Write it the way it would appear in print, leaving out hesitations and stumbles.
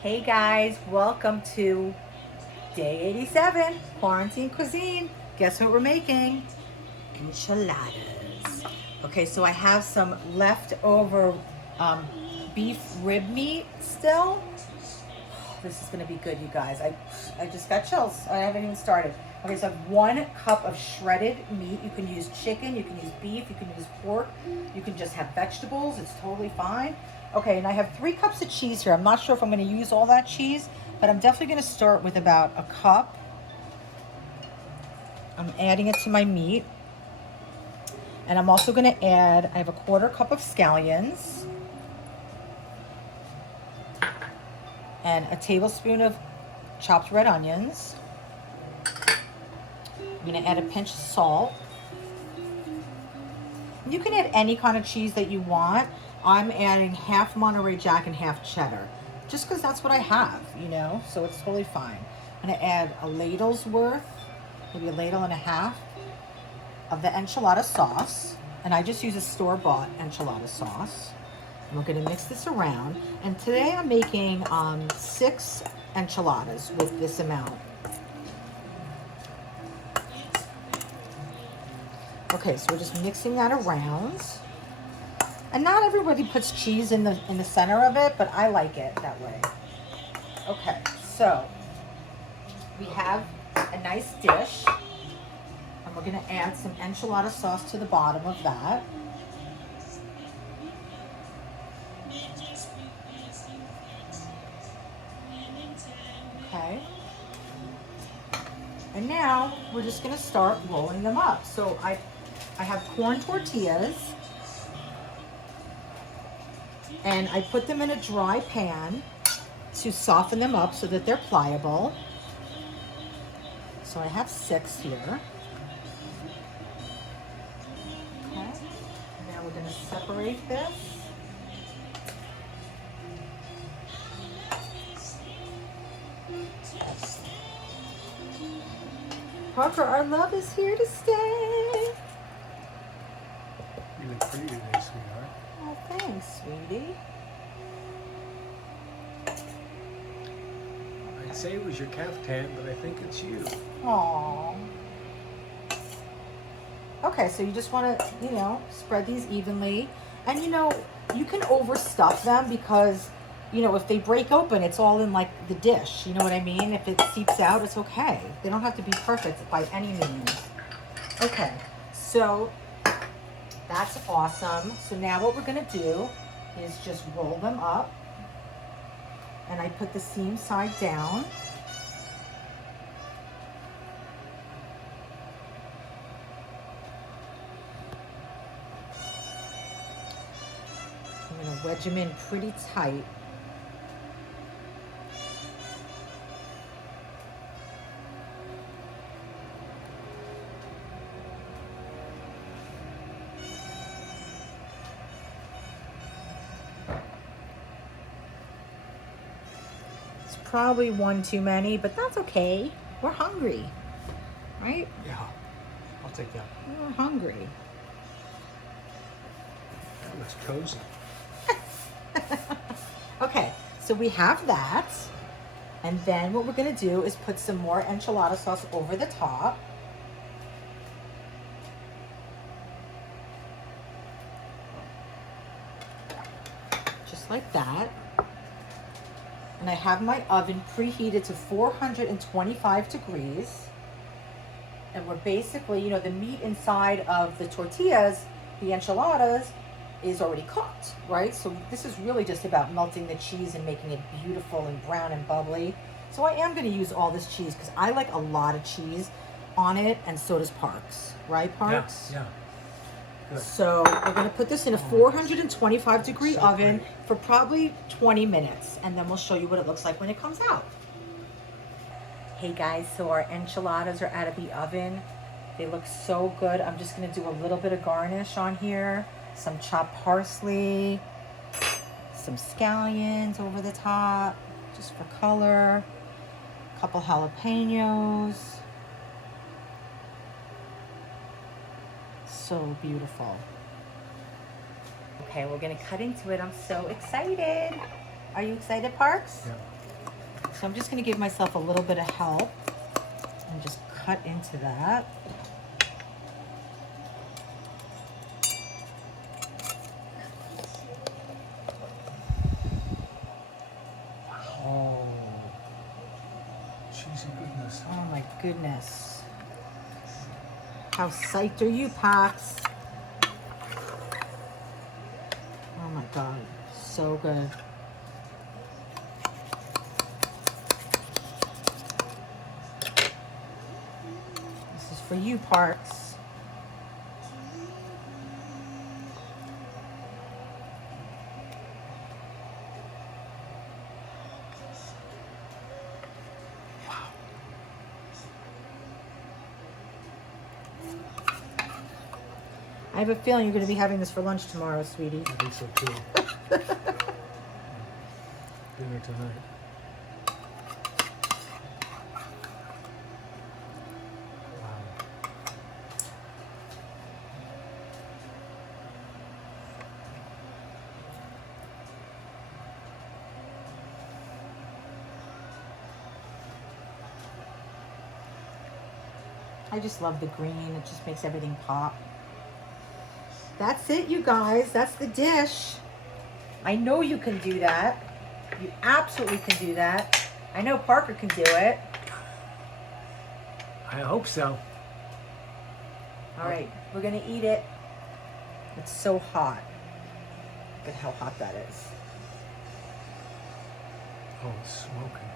Hey guys, welcome to day 87, quarantine cuisine. Guess what we're making? Enchiladas. Okay, so I have some leftover beef rib meat still. This is gonna be good, you guys. I just got chills. I haven't even started. Okay, so I have 1 cup of shredded meat. You can use chicken, you can use beef, you can use pork, you can just have vegetables. It's totally fine. Okay, and I have 3 cups of cheese here. I'm not sure if I'm gonna use all that cheese, but I'm definitely gonna start with about a cup. I'm adding it to my meat. And I'm also gonna add, I have a 1/4 cup of scallions and a tablespoon of chopped red onions. I'm gonna add a pinch of salt. You can add any kind of cheese that you want. I'm adding half Monterey Jack and half cheddar, just because that's what I have, you know, so it's totally fine. I'm gonna add a ladle's worth, maybe a ladle and a half of the enchilada sauce, and I just use a store-bought enchilada sauce. And we're gonna mix this around, and today I'm making 6 enchiladas with this amount. Okay, so we're just mixing that around. And not everybody puts cheese in the center of it, but I like it that way. Okay, so we have a nice dish, and we're gonna add some enchilada sauce to the bottom of that. Okay. And now we're just gonna start rolling them up. So I have corn tortillas, and I put them in a dry pan to soften them up so that they're pliable. So I have 6 here. Okay, now we're gonna separate this. Parker, our love is here to stay. You look pretty today, sweetheart. Oh, thanks, sweetie. I'd say it was your caftan, but I think it's you. Aww. Okay, so you just want to, you know, spread these evenly. And, you know, you can overstuff them because, you know, if they break open, it's all in, like, the dish. You know what I mean? If it seeps out, it's okay. They don't have to be perfect by any means. Okay, so that's awesome. So now what we're going to do is just roll them up. And I put the seam side down. I'm going to wedge them in pretty tight. It's probably one too many, but that's okay. We're hungry, right? Yeah, I'll take that. We're hungry. That looks cozy. Okay, so we have that. And then what we're gonna do is put some more enchilada sauce over the top. Just like that. And I have my oven preheated to 425 degrees. And we're basically, you know, the meat inside of the tortillas, the enchiladas, is already cooked, right? So this is really just about melting the cheese and making it beautiful and brown and bubbly. So I am gonna use all this cheese because I like a lot of cheese on it, and so does Parks, right, Parks? Yeah. Good. So we're gonna put this in a 425 degree So oven pretty. for probably 20 minutes, and then we'll show you what it looks like when it comes out. Hey guys, so our enchiladas are out of the oven. They look so good. I'm just gonna do a little bit of garnish on here. Some chopped parsley, some scallions over the top, just for color. A couple jalapeños. So beautiful. Okay, we're gonna cut into it. I'm so excited. Are you excited, Parks? Yeah. So I'm just gonna give myself a little bit of help and just cut into that. Oh, cheesy goodness. Oh my goodness. How psyched are you, Pax? Oh my God, so good. This is for you, Parks. I have a feeling you're going to be having this for lunch tomorrow, sweetie. I think so too. Dinner tonight. Wow. I just love the green. It just makes everything pop. That's it, you guys. That's the dish. I know you can do that. You absolutely can do that. I know Parker can do it. I hope so. All right, we're gonna eat it. It's so hot. Look at how hot that is. Oh, it's smoking.